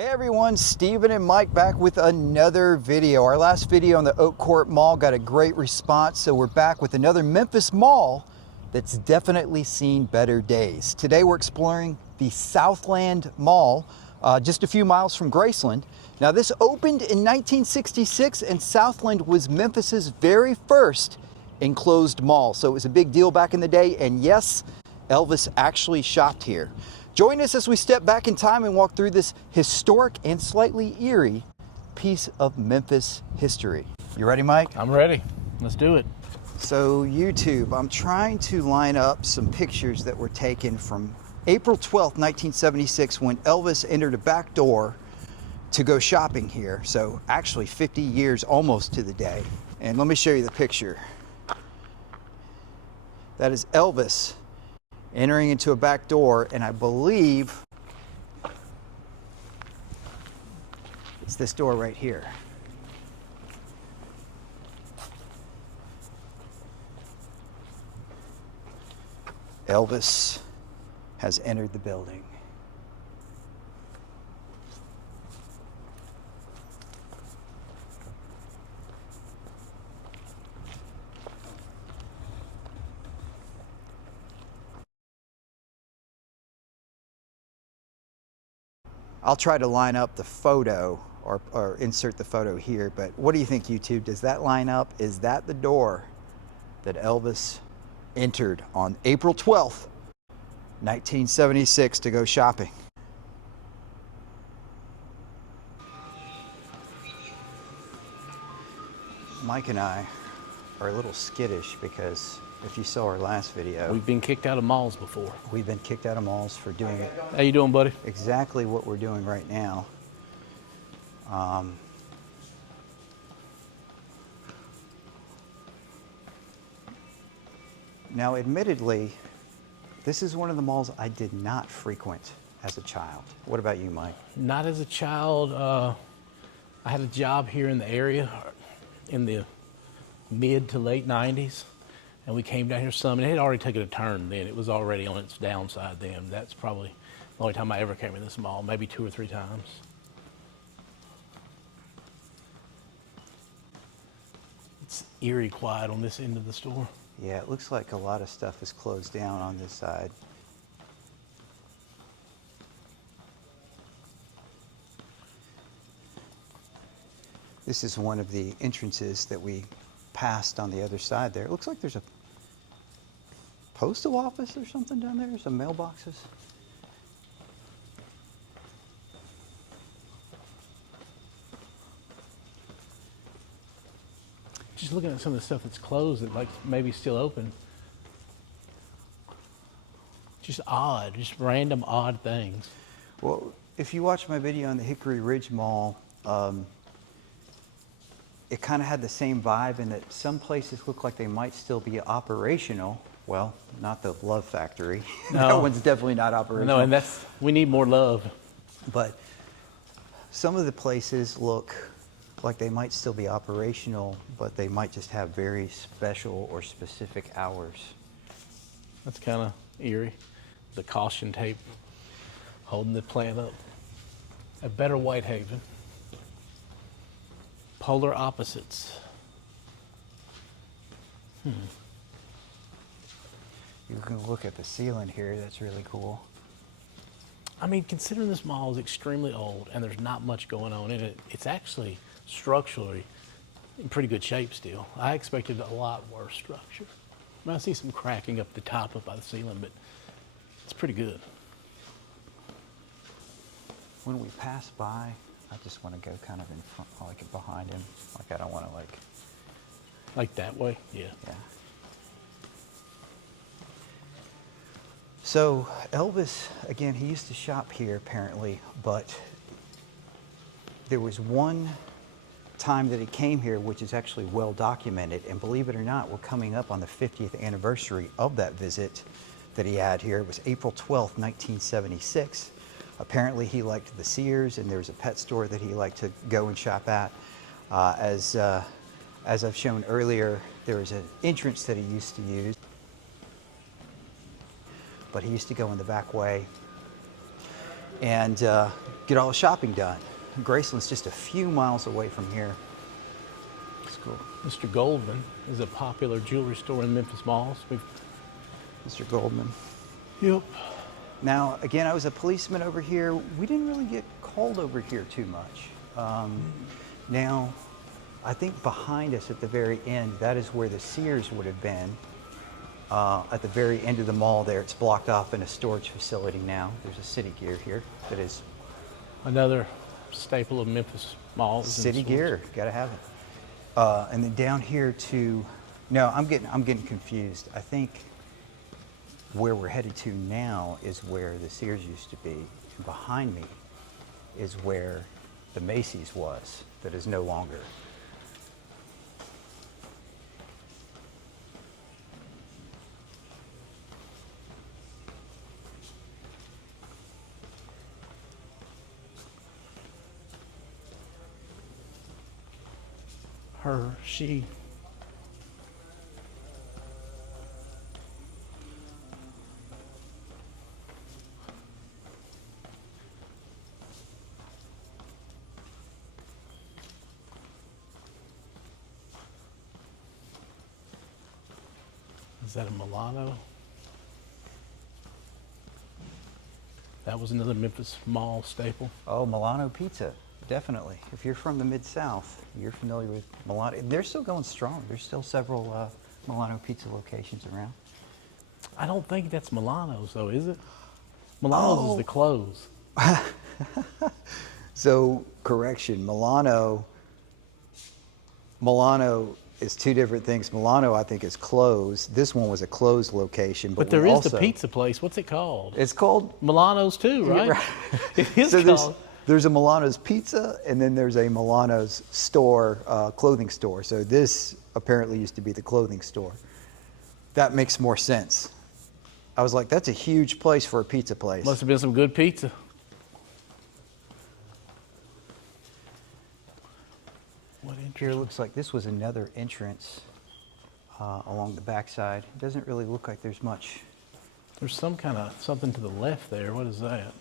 Hey everyone, Steven and Mike back with another video. Our last video on the Oak Court Mall got a great response, so we're back with another Memphis mall that's definitely seen better days. Today we're exploring the Southland Mall, just a few miles from Graceland. Now this opened in 1966 and Southland was Memphis's very first enclosed mall, so it was a big deal back in the day, and yes, Elvis actually shopped here. Join us as we step back in time and walk through this historic and slightly eerie piece of Memphis history. You ready, Mike? I'm ready. Let's do it. So YouTube, I'm trying to line up some pictures that were taken from April 12th, 1976, when Elvis entered a back door to go shopping here. So actually 50 years almost to the day. And let me show you the picture. That is Elvis entering into a back door, and I believe it's this door right here. Elvis has entered the building. I'll try to line up the photo or insert the photo here, but what do you think, YouTube? Does that line up? Is that the door that Elvis entered on April 12th, 1976 to go shopping? Mike and I are a little skittish because if you saw our last video, We've been kicked out of malls before. we've been kicked out of malls for doing it How you doing, buddy? exactly what we're doing right now. Now, admittedly, this is one of the malls I did not frequent as a child. What about you, Mike? Not as a child. I had a job here in the area in the mid to late 90s, and we came down here some, and it had already taken a turn then. It was already on its downside then. That's probably the only time I ever came in this mall, maybe 2 or 3 times. It's eerie quiet on this end of the store. Yeah, it looks like a lot of stuff is closed down on this side. This is one of the entrances that we passed on the other side there. It looks like there's a postal office or something down there, some mailboxes. Just looking at some of the stuff that's closed that like maybe still open. Just odd, just random odd things. Well, if you watch my video on the Hickory Ridge Mall, it kind of had the same vibe in that some places look like they might still be operational. Well, not the Love Factory. No. That one's definitely not operational. No, and we need more love. But some of the places look like they might still be operational, but they might just have very special or specific hours. That's kind of eerie. The caution tape holding the plant up. A better Whitehaven. Polar opposites. You can look at the ceiling here, that's really cool. I mean, considering this mall is extremely old and there's not much going on in it, it's actually structurally in pretty good shape still. I expected a lot worse structure. I mean, I see some cracking up the top up by the ceiling, but it's pretty good. When we pass by, I just want to go kind of in front, like behind him. Like I don't want to Like that way? Yeah. yeah. So Elvis, again, he used to shop here apparently, but there was one time that he came here, which is actually well documented, and believe it or not, we're coming up on the 50th anniversary of that visit that he had here. It was April 12th, 1976. Apparently he liked the Sears, and there was a pet store that he liked to go and shop at. As I've shown earlier, there was an entrance that he used to use, but he used to go in the back way. And get all the shopping done. Graceland's just a few miles away from here. It's cool. Mr. Goldman is a popular jewelry store in Memphis malls. Mr. Goldman. Yep. Now, again, I was a policeman over here. We didn't really get called over here too much. Now, I think behind us at the very end, that is where the Sears would have been. At the very end of the mall there, it's blocked off in a storage facility now. There's a City Gear here that is Another staple of Memphis malls. City Gear, gotta have it. And then down here to, no, I'm getting confused. I think where we're headed to now is where the Sears used to be. And behind me is where the Macy's was, that is no longer. She. Is that a Milano? That was another Memphis mall staple. Oh, Milano Pizza, definitely. If you're from the Mid-South, you're familiar with Milano. They're still going strong. There's still several Milano Pizza locations around. I don't think that's Milano's though, is it? Milano's is the clothes. So, correction, Milano is two different things. Milano, I think, is closed. This one was a closed location. But there is the pizza place. What's it called? It's called Milano's too, right? It is so called. There's a Milano's Pizza, and then there's a Milano's store, clothing store. So this apparently used to be the clothing store. That makes more sense. I was like, that's a huge place for a pizza place. Must have been some good pizza. What Here looks like this was another entrance along the backside. It doesn't really look like there's much. There's some kind of something to the left there. What is that?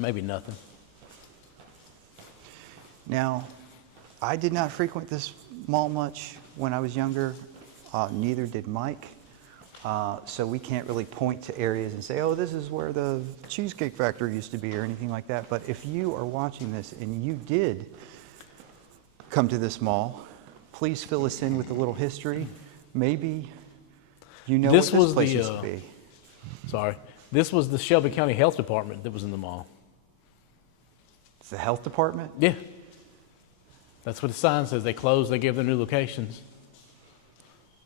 Maybe nothing. Now, I did not frequent this mall much when I was younger. Neither did Mike. So we can't really point to areas and say, oh, this is where the Cheesecake Factory used to be or anything like that. But if you are watching this and you did come to this mall, please fill us in with a little history. Maybe you know what this place used to be. Sorry. This was the Shelby County Health Department that was in the mall. It's the health department? Yeah. That's what the sign says. They closed, they gave their new locations.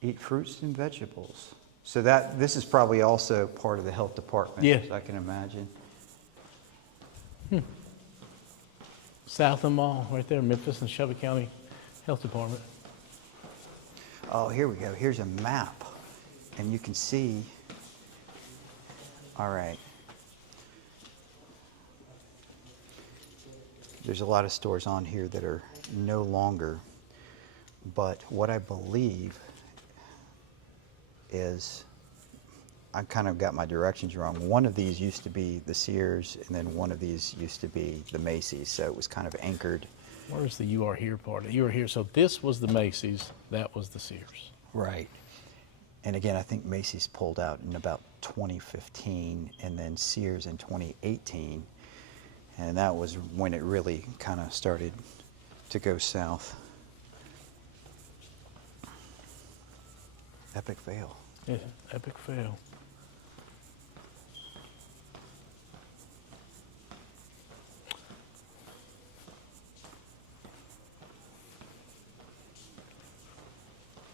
Eat fruits and vegetables. So this is probably also part of the health department, yeah. As I can imagine. Southland Mall, right there, Memphis and Shelby County Health Department. Oh, here we go. Here's a map, and you can see. All right. There's a lot of stores on here that are no longer, but what I believe is, I kind of got my directions wrong. One of these used to be the Sears, and then one of these used to be the Macy's, so it was kind of anchored. Where's the You Are Here part? You Are Here, so this was the Macy's, that was the Sears. Right. And again, I think Macy's pulled out in about 2015, and then Sears in 2018, and that was when it really kind of started to go south. Epic fail. Yeah, epic fail.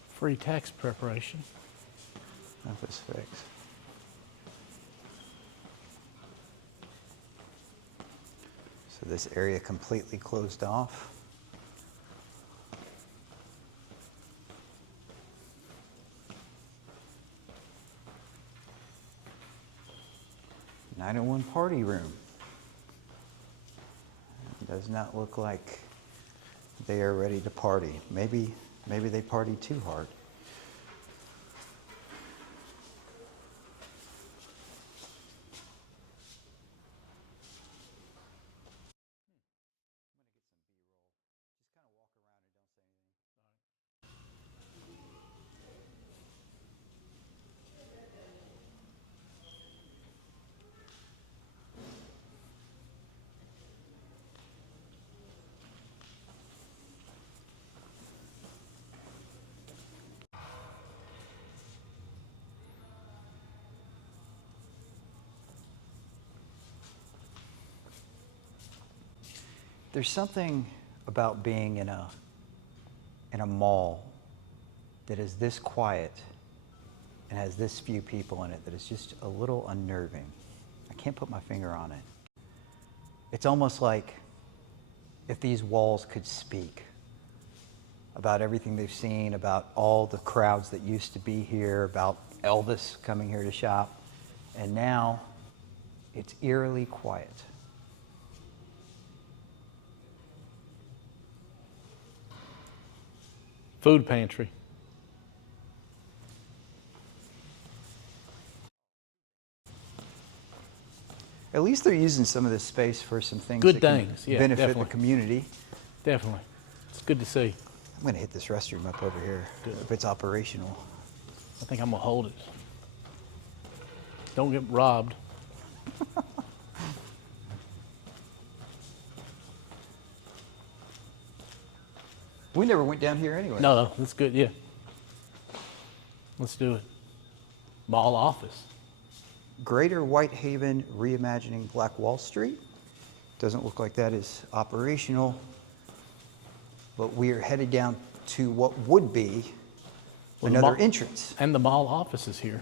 Free tax preparation. Memphis Fix. So this area completely closed off. Night at one party room. It does not look like they are ready to party. Maybe they partied too hard. There's something about being in a mall that is this quiet and has this few people in it that is just a little unnerving. I can't put my finger on it. It's almost like if these walls could speak about everything they've seen, about all the crowds that used to be here, about Elvis coming here to shop, and now it's eerily quiet. Food pantry. At least they're using some of this space for some things Good that can things, yeah, benefit definitely. the community. Definitely. It's good to see. I'm going to hit this restroom up over here if it's operational. I think I'm going to hold it. Don't get robbed. We never went down here anyway. No, that's good, yeah. Let's do it. Mall office. Greater Whitehaven Reimagining Black Wall Street. Doesn't look like that is operational, but we are headed down to what would be another entrance. And the mall office is here.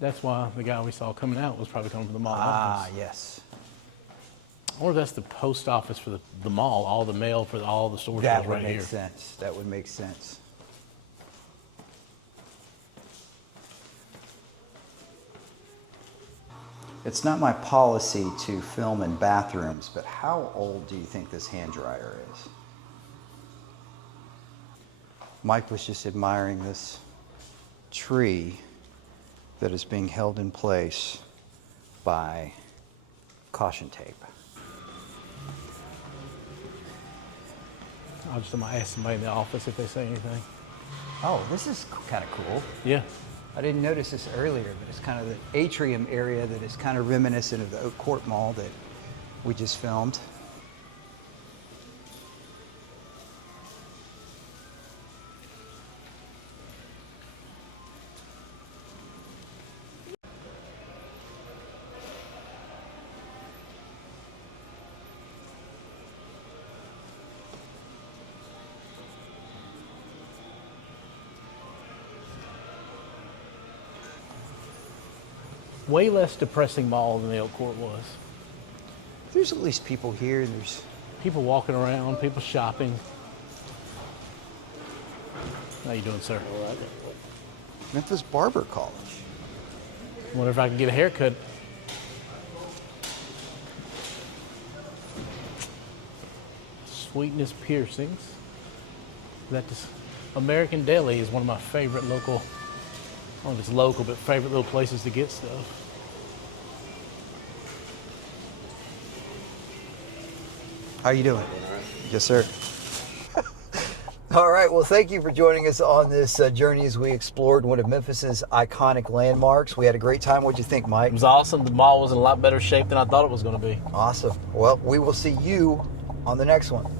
That's why the guy we saw coming out was probably coming from the mall office. Ah, yes. I wonder if that's the post office for the mall, all the mail for all the stores That would right make here. sense. That would make sense. It's not my policy to film in bathrooms, but how old do you think this hand dryer is? Mike was just admiring this tree that is being held in place by caution tape. I might ask somebody in the office if they say anything. Oh, this is kind of cool. Yeah. I didn't notice this earlier, but it's kind of the atrium area that is kind of reminiscent of the Oak Court Mall that we just filmed. Way less depressing mall than the Oak Court was. There's at least people here. There's People walking around, people shopping. How you doing, sir? Memphis Barber College. Wonder if I can get a haircut. Sweetness Piercings. American Deli is one of my favorite local, I don't know if it's local, but favorite little places to get stuff. How you doing? Yes, sir. All right. Well, thank you for joining us on this journey as we explored one of Memphis's iconic landmarks. We had a great time. What'd you think, Mike? It was awesome. The mall was in a lot better shape than I thought it was going to be. Awesome. Well, we will see you on the next one.